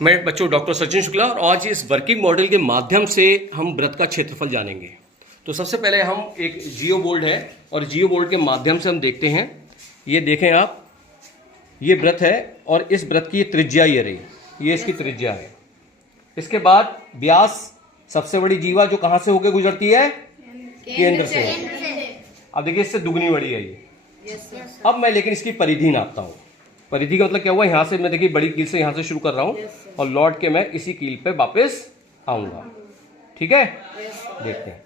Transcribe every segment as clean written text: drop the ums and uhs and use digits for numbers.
मैं बच्चों डॉक्टर सचिन शुक्ला और आज इस वर्किंग मॉडल के माध्यम से हम वृत्त का क्षेत्रफल जानेंगे। तो सबसे पहले हम एक जियो बोर्ड है और जियो बोर्ड के माध्यम से हम देखते हैं। ये देखें आप, ये वृत्त है और इस वृत्त की त्रिज्या ये रही, ये इसकी त्रिज्या है। इसके बाद व्यास सबसे बड़ी जीवा जो कहाँ से होकर गुजरती है, केंद्र से। अब देखिए इससे दुगनी बड़ी है ये। अब मैं लेकिन इसकी परिधि नापता हूँ। परिधि का मतलब क्या हुआ, यहाँ से मैं देखिए बड़ी कील से यहाँ से शुरू कर रहा हूँ और लौट के मैं इसी कील पे वापस आऊंगा। ठीक है, देखते हैं।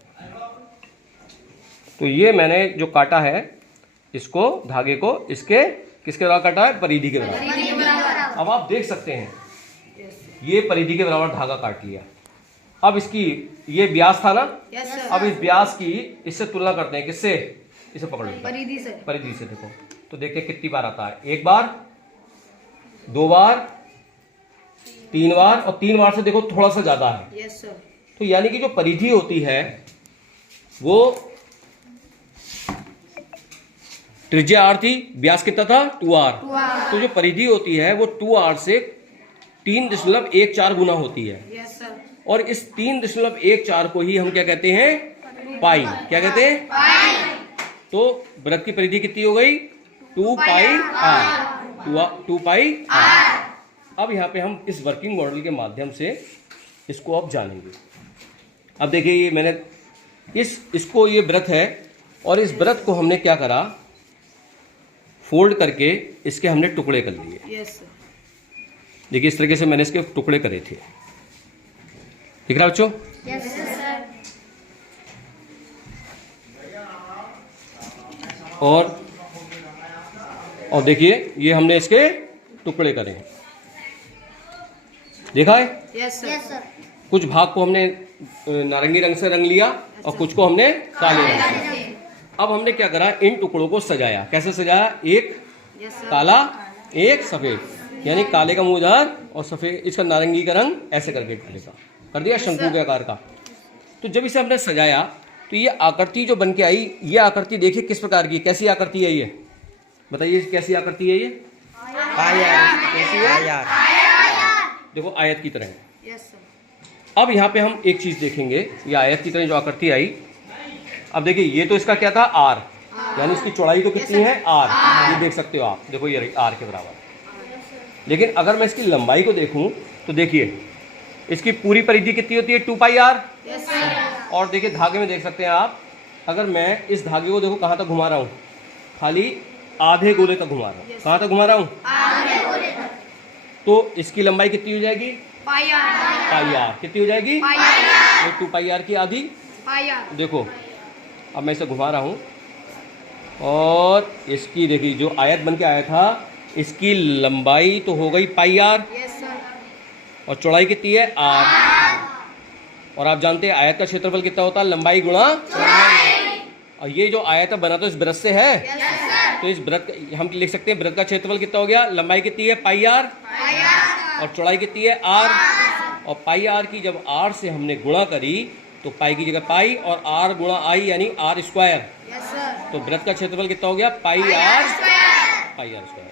तो ये मैंने जो काटा है इसको, धागे को, इसके किसके बराबर काटा है, परिधि के बराबर। अब आप देख सकते हैं ये परिधि के बराबर धागा काट लिया। अब इसकी ये व्यास था ना, अब इस व्यास की इससे तुलना करते हैं। किससे? इसे पकड़ लो, परिधि से। परिधि से देखो तो देखिए कितनी बार आता है, एक बार, दो बार, तीन बार, और तीन बार से देखो थोड़ा सा ज्यादा है। Yes sir. तो यानी कि जो परिधि होती है वो त्रिज्या r थी, व्यास कितना था 2r। तो जो परिधि होती है वो 2r से 3.14 गुना होती है। Yes sir. और इस 3.14 को ही हम क्या कहते हैं, पाई। क्या कहते हैं, पाई। तो वृत्त की परिधि कितनी हो गई, 2 पाई r। 2 पाई r। अब यहाँ पे हम इस वर्किंग मॉडल के माध्यम से इसको अब जानेंगे। अब देखिए ये मैंने इसको, ये वृत्त है और इस वृत्त को हमने क्या करा, फोल्ड करके इसके हमने टुकड़े कर लिए। Yes sir. देखिए इस तरीके से मैंने इसके टुकड़े करे थे। दिख रहा बच्चों? Yes sir. और देखिए ये हमने इसके टुकड़े करे हैं, देखा है? Yes sir. कुछ भाग को हमने नारंगी रंग से रंग लिया और कुछ को हमने काले रंग से। अब हमने क्या करा, इन टुकड़ों को सजाया। कैसे सजाया, एक काला एक सफेद, यानी काले का मुंह इधर और सफेद, इसका नारंगी का रंग ऐसे करके कर दिया शंकु के आकार का। तो जब इसे हमने सजाया तो ये आकृति जो बन के आई, ये आकृति देखिए किस प्रकार की, कैसी आकृति है ये, बताइए कैसी आकृति है ये? कैसी है? देखो आयत की तरह है। Yes sir. अब यहाँ पे हम एक चीज देखेंगे, ये आयत की तरह जो आकृति आई। अब देखिए ये तो इसका क्या था, r, यानी इसकी चौड़ाई तो कितनी है, r। ये देख सकते हो आप, देखो ये r के बराबर। लेकिन अगर मैं इसकी लंबाई को देखूं तो देखिए इसकी पूरी परिधि कितनी होती है, 2 पाई r। और देखिए धागे में देख सकते हैं आप, अगर मैं इस धागे को देखो कहाँ तक घुमा रहा हूँ, खाली आधे गोले तक घुमा रहा हूँ। कहाँ तक घुमा रहा हूँ, आधे गोले तक। तो इसकी लंबाई कितनी हो जाएगी, पाई r। कितनी हो जाएगी, 2 पाई r की आधी पाई r। देखो अब मैं इसे घुमा रहा हूँ और इसकी देखिए जो आयत बन के आया था, इसकी लंबाई तो हो गई पाई r और चौड़ाई कितनी है, r। और आप जानते हैं आयत का क्षेत्रफल कितना होता है, लंबाई गुणा चौड़ाई। और ये जो आयत बना तो इस वृत्त से है, तो इस वृत्त हम लिख सकते हैं वृत्त का क्षेत्रफल कितना हो गया, लंबाई कितनी है पाई r और चौड़ाई कितनी है r। और पाई r की जब r से हमने गुणा करी तो पाई की जगह पाई और r गुणा आई यानी r स्क्वायर। तो वृत्त का क्षेत्रफल कितना हो गया, पाई r स्क्वायर।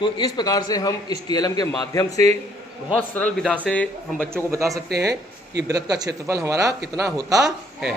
तो इस प्रकार से हम इस TLM के माध्यम से बहुत सरल विधा से हम बच्चों को बता सकते हैं कि वृत्त का क्षेत्रफल हमारा कितना होता है।